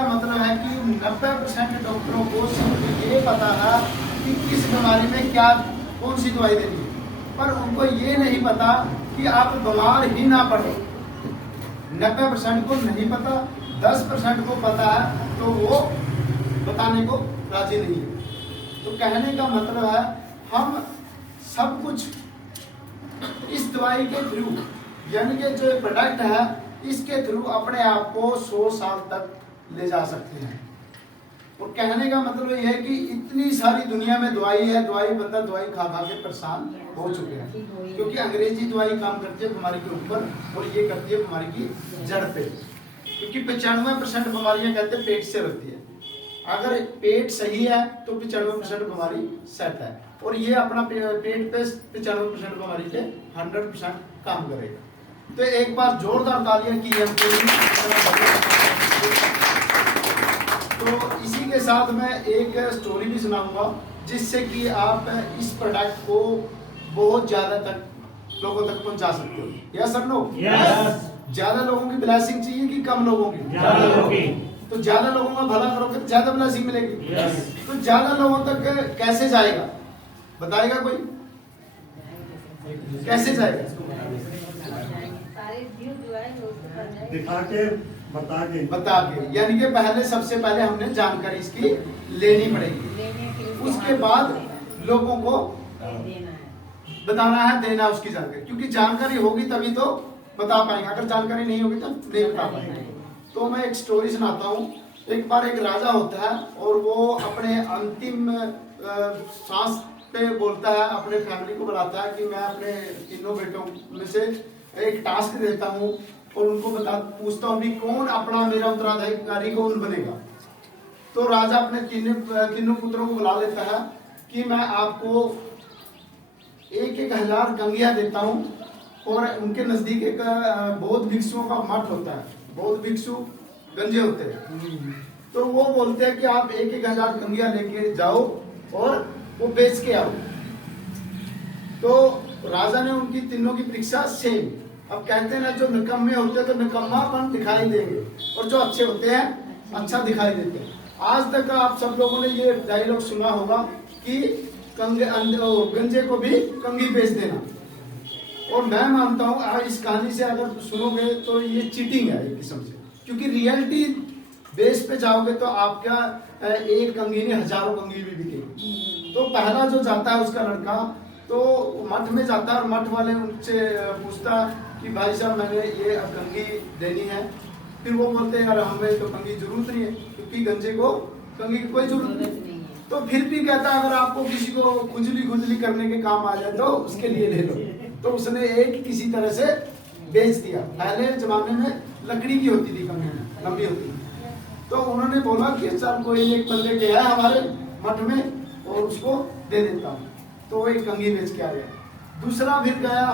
का मतलब है कि 90% डॉक्टरों को सिर्फ ये पता है कि किस बीमारी में क्या कौन सी दवाई देनी है, पर उनको ये नहीं पता कि आप बीमार ही ना पड़े। 90% को नहीं पता, 10% को पता है तो वो बताने को राजी नहीं है। तो कहने का मतलब है हम सब कुछ इस दवाई के थ्रू, यानी कि जो प्रोडक्ट है इसके थ्रू अपने आप को 100 साल तक ले जा सकते हैं। और कहने का मतलब ये है कि इतनी सारी दुनिया में दवाई है, बंदा दवाई खा खा के परेशान हो चुके हैं, क्योंकि अंग्रेजी दवाई काम करती है बीमारी के ऊपर और ये करती है बीमारी की जड़ पे। क्योंकि 95% बीमारियां कहते हैं पेट से होती है। अगर पेट सही है तो 95% बीमारी सेट है, और ये अपना पेट पे 95% बीमारी के 100% काम करेगा। तो एक बार जोरदार तालियां की है। तो इसी के साथ मैं एक स्टोरी भी सुनाऊंगा जिससे कि आप इस प्रोडक्ट को बहुत ज्यादा तक लोगों तक पहुंचा सकते हो। Yes sir no? ज्यादा लोगों की ब्लेसिंग चाहिए कि कम लोगों की? ज्यादा लोगों की। तो ज्यादा लोगों का भला करोगे तो ज्यादा ब्लेसिंग मिलेगी। तो ज्यादा लोगों तक कैसे जाएगा बताएगा कोई? कैसे जाएगा? दिखा के बता के, यानी कि पहले सबसे पहले हमने जानकारी इसकी लेनी पड़ेगी, उसके बाद लोगों को बताना है, देना उसकी जानकारी। क्योंकि जानकारी होगी तभी तो बता पाएंगे, अगर जानकारी नहीं होगी तो नहीं बता पाएंगे। तो मैं एक स्टोरी सुनाता हूँ। एक बार एक राजा होता है और वो अपने अंतिम सांस पे बोलता है, अपने फैमिली को बुलाता है कि मैं अपने तीनों बेटों में से एक टास्क देता हूँ और उनको पूछता हूँ भी कौन अपना मेरा उत्तराधिकारी कौन बनेगा। तो राजा अपने तीनों पुत्रों को बुला लेता है कि मैं आपको 1,000 गंगिया देता हूँ, और उनके नजदीक एक बौद्ध भिक्षुओं का मठ होता है, बौद्ध भिक्षु गंजे होते हैं। तो वो बोलते हैं कि आप 1,000 गंगिया लेके जाओ और वो बेच के आओ। तो राजा ने उनकी तीनों की परीक्षा सेम। अब कहते हैं ना, जो निकम्मे होते हैं तो निकम्मापन दिखाई देंगे, और जो अच्छे होते हैं अच्छा दिखाई देते हैं। आज तक आप सब लोगों ने ये डायलॉग सुना होगा कि गंजे को भी कंगी बेच देना। और मैं मानता हूँ इस कहानी से अगर सुनोगे तो ये चीटिंग है एक किस्म से, क्योंकि रियलिटी बेस पे जाओगे तो आपका एक कंगी नहीं हजारों कंगी भी बिकेगी। तो पहला जो जाता है उसका लड़का तो मठ में जाता है और मठ वाले उनसे पूछता कि भाई साहब मैंने ये कंगी देनी है। फिर वो बोलते हैं यार हमें तो कंगी जरूरत नहीं है, क्योंकि गंजे को कंगी की कोई जरूरत नहीं। तो फिर भी कहता अगर आपको किसी को खुजली करने के काम आ जाए तो उसके लिए ले लो। तो उसने एक किसी तरह से बेच दिया। पहले जमाने में लकड़ी की होती थी कंगी, लंबी होती थी। तो उन्होंने बोला कि सर कोई एक बंदे के है हमारे मठ में और उसको दे देता हूँ। तो वो एक कंगी बेच के आ गया। दूसरा फिर गया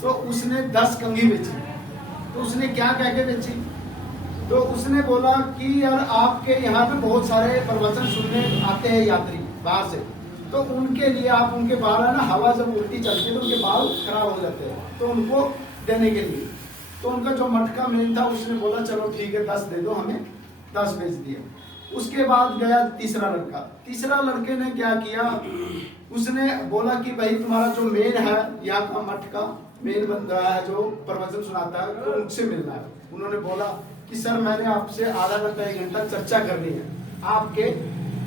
तो उसने 10 कंगी बेची। तो उसने क्या कह के बेची? तो उसने बोला कि यार आपके यहाँ पे बहुत सारे प्रवचन सुनने आते हैं यात्री बाहर से, तो उनके लिए आप उनके बाल है ना, हवा जब उल्टी चलती है तो उनके बाल खराब हो जाते हैं, तो उनको देने के लिए। तो उनका जो मठ का मेन था उसने बोला चलो ठीक है 10 दे दो हमें, 10 बेच दिया। उसके बाद गया तीसरा लड़का। तीसरा लड़के ने क्या किया, उसने बोला कि भाई तुम्हारा जो मेन है यहाँ का मठ का मेन बंदा है जो प्रवचन सुनाता है तो मुझसे मिलना है। उन्होंने बोला कि सर मैंने आपसे आधा घंटा 1 घंटा चर्चा करनी है आपके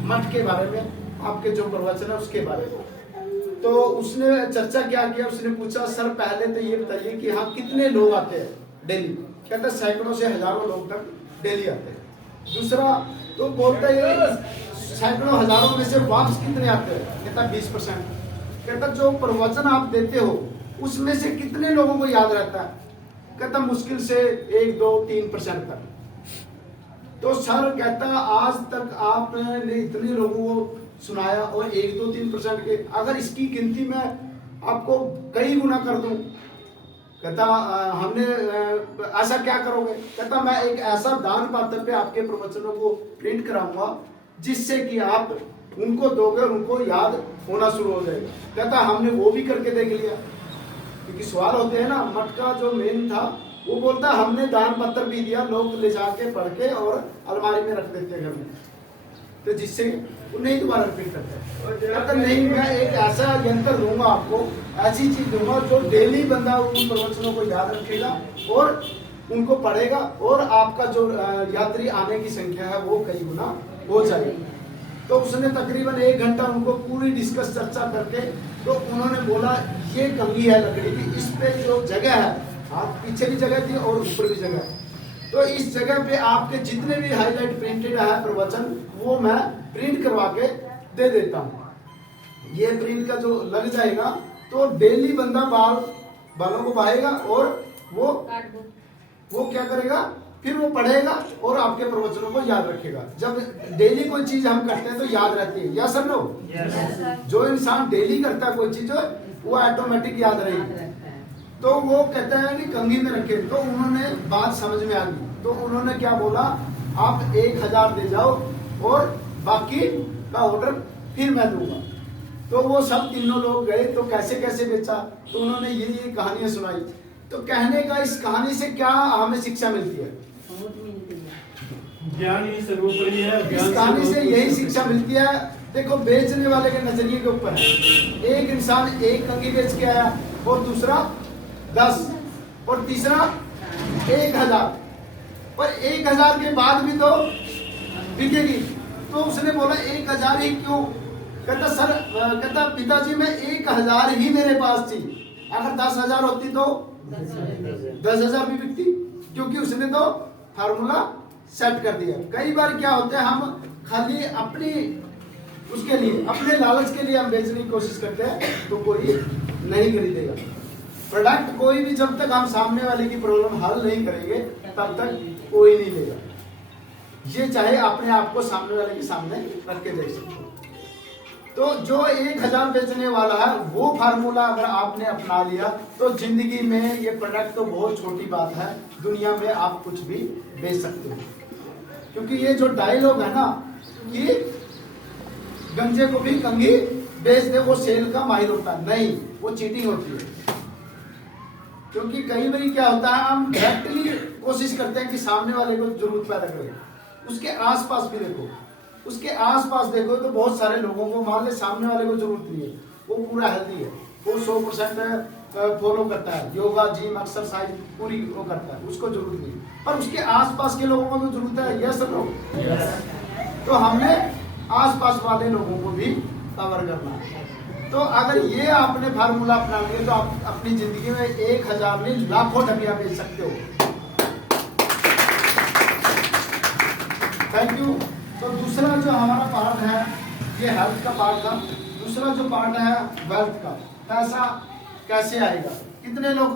मठ के बारे में, आपके जो प्रवचन है उसके बारे में। तो उसने चर्चा क्या किया, उसने पूछा सर पहले तो ये बताइए कि यहाँ कितने लोग आते हैं डेली? कहता सैकड़ों से हजारों लोग तक डेली आते हैं। दूसरा तो बोलता है सैकड़ों हजारों में से वापस कितने आते हैं? कहता 20%। कहता जो प्रवचन आप देते हो उसमें से कितने लोगों को याद रहता है? कहता मुश्किल से 1, 2, 3% तक। तो सर कहता आज तक आपने इतने लोगों को सुनाया और 1, 2, 3% के, अगर इसकी गिनती में आपको कई गुना कर दूं, कहता हमने ऐसा क्या करोगे? कहता मैं एक ऐसा दान पात्र पे आपके प्रवचनों को प्रिंट कराऊंगा जिससे कि आप उनको दोगे और उनको याद होना शुरू हो जाएगा। कहता हमने वो भी करके देख लिया, क्योंकि सवाल होते हैं ना। मठ का जो मेन था वो बोलता हमने दान पत्र भी दिया, लोग ले जाके पढ़ के और अलमारी में रख देते घर में, तो जिससे वो नहीं दोबारा रिपीट करते। कहता नहीं, मैं एक ऐसा यंत्र दूंगा आपको, ऐसी चीज दूंगा जो डेली बंदा उन प्रवचनों को याद रखेगा और उनको पढ़ेगा और आपका जो यात्री आने की संख्या है वो कई गुना हो जाएगी। तो उसने तकरीबन 1 घंटा उनको पूरी डिस्कस चर्चा करके तो उन्होंने बोला ये कंघी है लकड़ी की, इस पे जो जगह है, हाथ पीछे भी जगह थी और ऊपर भी जगह है, तो इस जगह पे आपके जितने भी हाईलाइट प्रिंटेड है प्रवचन वो मैं प्रिंट करवा के दे देता हूँ। ये प्रिंट का जो लग जाएगा तो डेली बंदा बालों को बहाएगा और वो क्या करेगा, फिर वो पढ़ेगा और आपके प्रवचनों को याद रखेगा। जब डेली कोई चीज हम करते हैं तो याद रहती है, या सर नो? जो इंसान डेली करता है कोई चीज वो ऑटोमेटिक याद रहेगी। तो वो कहता है कि कंघी में रखे, तो उन्होंने बात समझ में आ गई, तो उन्होंने क्या बोला, आप 1000 दे जाओ और बाकी का ऑर्डर फिर मैं दूंगा। तो वो सब तीनों लोग गए, तो कैसे कैसे बेचा, तो उन्होंने ये कहानियां सुनाई। तो कहने का इस कहानी से क्या हमें शिक्षा मिलती है? ज्ञान ही सर्वोपरि है। इस कहानी से यही शिक्षा मिलती है, देखो बेचने वाले के नजरिए के ऊपर है। एक इंसान एक कंघी बेच के आया और दूसरा 10 और तीसरा 1000, पर 1000 के बाद भी तो बिकेगी। तो उसने बोला 1000 ही क्यों? कहता पिताजी मैं 1000 ही मेरे पास थी, अगर 10,000 होती तो 10,000 भी बिकती, क्योंकि उसने तो फार्मूला सेट कर दिया। कई बार क्या होता है, हम खाली अपनी उसके लिए, अपने लालच के लिए हम बेचने की कोशिश करते हैं तो कोई नहीं खरीदेगा प्रोडक्ट। कोई भी जब तक हम सामने वाले की प्रॉब्लम हल नहीं करेंगे तब तक कोई नहीं लेगा। ये चाहे अपने आप को सामने वाले के सामने रख के देख सकते हो। तो जो 1000 बेचने वाला है वो फार्मूला अगर आपने अपना लिया तो जिंदगी में ये प्रोडक्ट तो बहुत छोटी बात है, दुनिया में आप कुछ भी बेच सकते हो। क्योंकि ये जो डायलॉग है ना कि गंजे को भी कंघी बेच दे, वो सेल का माहिर होता है, नहीं, वो चीटिंग होती है। क्योंकि कई बार क्या होता है, हम डायरेक्टली कोशिश करते हैं कि सामने वाले को जरूरत पैदा करें। उसके आसपास भी देखो, उसके आसपास देखो तो बहुत सारे लोगों को, मान ले सामने वाले को जरूरत नहीं है, वो पूरा हेल्दी है, वो 100% फॉलो करता है, योगा जिम एक्सरसाइज पूरी वो करता है, उसको जरूरत नहीं, पर उसके आसपास के लोगों को भी जरूरत है। Yes no? तो हमने आसपास वाले लोगों को भी कवर करना है। तो अगर ये आपने फार्मूला अपना लिया तो आप अपनी जिंदगी में 1000 नहीं लाखों डबिया बेच सकते हो। Thank you. तो दूसरा जो हमारा पार्ट है, ये हेल्थ का पार्ट था। दूसरा जो पार्ट है वेल्थ का, पैसा कैसे आएगा, कितने लोग